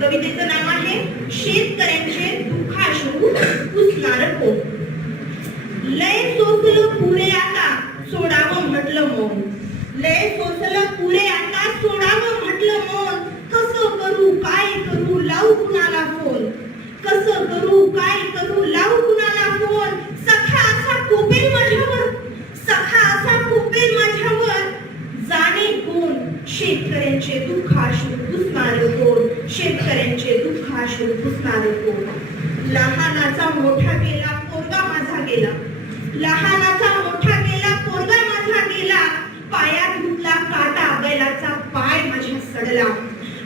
कवितेचं नाव आहे शेतकऱ्यांचे दुःखाश्रू पुसणार कोण लय सोसलं पुरे आता सोडावं म्हटलं मौन. लय सोसलं पुरे आता सोडावं म्हटलं मौन. कसं करू काय करू लावू कुणाला फोन? कसं करू काय करू लावू कुणाला फोन? सखा असा कोपेल माझ्यावर सखा असा कोपेल माझ्यावर. जाणे कोण शेतकऱ्यांचे दुःखाश्रू हा दुःखाश्रू पुसणार कोण? लहानाचा मोठा गेला पोरगा माझा गेला. लहानाचा मोठा गेला पोरगा माझा गेला. पायात धुतला काटा बैलाचा पाय माझ्या सडला.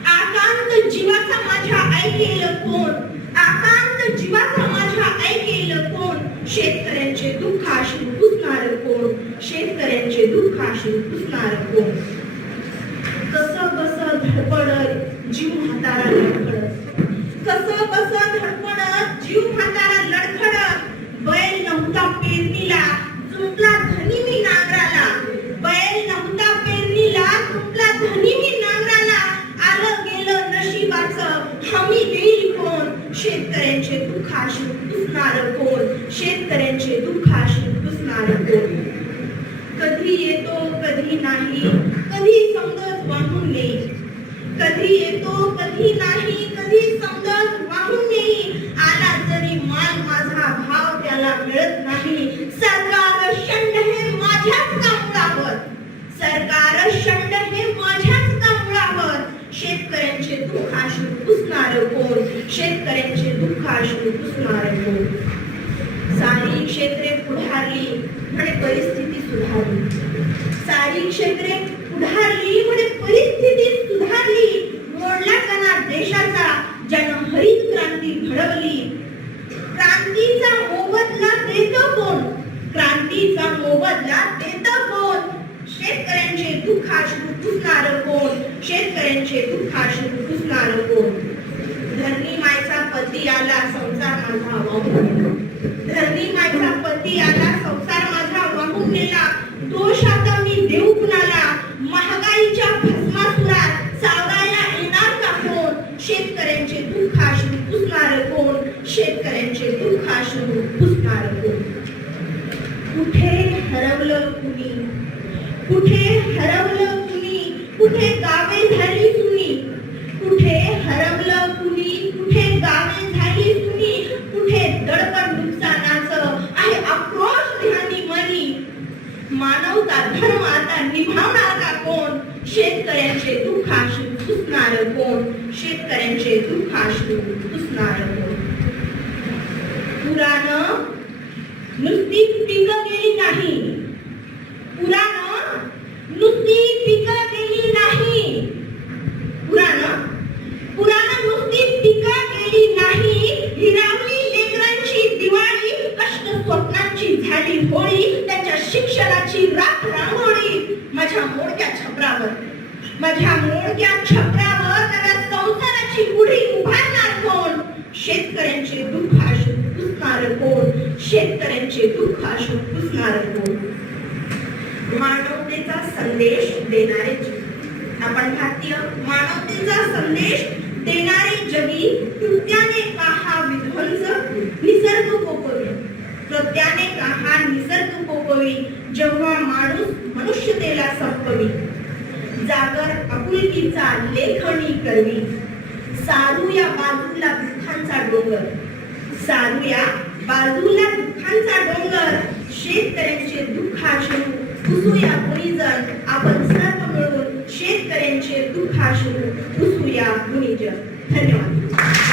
आकांत जीवाचा माझ्या ऐकेलं कोण? आकांत जीवाचा माझ्या ऐकेलं कोण? शेतकऱ्यांचे दुःख आशी पुसणार कोण? शेतकऱ्यांचे दुःख आशी पुसणार कोण? कसं कसं धडपडत जीव हाताला धडपडत. कस कसं धडपडत जीव म्हातारा लडखडत. बैल नव्हता पेरणीला जुंपला धनी मी नांगराला. बैल नव्हता पेरणीला जुंपला धनी मी नांगराला. आलं गेलं नशिबाचं हमी देईल कोण? शेतकऱ्यांचे दुःखाशी पुसणार कोण? शेतकऱ्यांचे दुःखाशी पुसणार कोण? कधी येतो कधी नाही कधी समजत वाहून येईल कधी येतो कधी नाही कधी समजत वाहून येईल आला तरी माल माझा भाव त्याला मिळत नाही. सरकार शंड हे माझ्याच कामगावर. सरकार शंड हे माझ्याच कामगावर. शेतकऱ्यांचे दुःख दुःखाशी पुसणार कोण? शेतकऱ्यांचे दुःख दुःखाशी पुसणार कोण? सारी क्षेत्रे पुढारली म्हणे परिस्थिती सुधारली. सारी क्षेत्रे पुढारली म्हणे परिस्थिती सुधारली. मोडला कणा देशाचा ज्यानं हरित क्रांती घडवली. क्रांतीचा मोबदला देत कोण? क्रांतीचा मोबदला देत कोण? शेतकऱ्यांचे दुःखाश्रू पुसणार कोण? शेतकऱ्यांचे दुःखाश्रू पुसणार कोण? धरणी मायचा पती आला संसार माझा वाहून धरणी मायचा पती आला संसार माझा वाहून गेला दोष आता मी देऊ कुणाला महागाईच्या भस्मासुरात सावरायला येणार का कोण शेतकऱ्यांचे दुःखाश्रू पुसणार कोण शेतकऱ्यांचे दुःखाश्रू पुसणार कोण कुठे हरवलं कुणी? कुठे हरवलं कुणी? कुठे गावे झाली कुणी? कुठे हरवलं कुणी? कुठे गावे झाली कुणी? कुठे दडपण नुकसानाचं आहे आक्रोश ध्यानी मनी? मानवता धर्म आता निभावणार का कोण? शेतकऱ्यांचे दुःखाश्रू पुसणार कोण? शेतकऱ्यांचे दुःखाश्रू पुसणार कोण? पुराण नुसती पिक गेली नाही. पुराण नुसती पिक गेली नाही. पुराण पुराण नुसती पिक गेली नाही. हिरावली लेकरांची दिवाळी कष्ट स्वप्नांची झाली होळी त्यांच्या शिक्षणाची राख रांगोळी माझ्या मोडक्या छपरावर. माझ्या मोडक्या छपरावर नव्या संसाराची गुढी उभारणार कोण? शेतकऱ्यांचे शेतकऱ्यांचे दुःख दुःखाशू पुसणार मानवतेचा संदेश देणारे आपण भारतीय मानवतेचा संदेश देणारे जगी कृत्याने का हा विध्वंस निसर्ग कोपवी कृत्याने का हा निसर्ग कोपवी जेव्हा माणूस मनुष्यतेला संपवी? जागर आपुलकीचा लेखणी करवी. सारू या बाजूला दुःखांचा डोंगर. सारू या बाजूला दुःखांचा डोंगर शेतकऱ्यांचे दुःखाश्रू पुसूया गुणीजन आपण सर्व मिळून शेतकऱ्यांचे दुःखाश्रू पुसूया गुणीजन. धन्यवाद.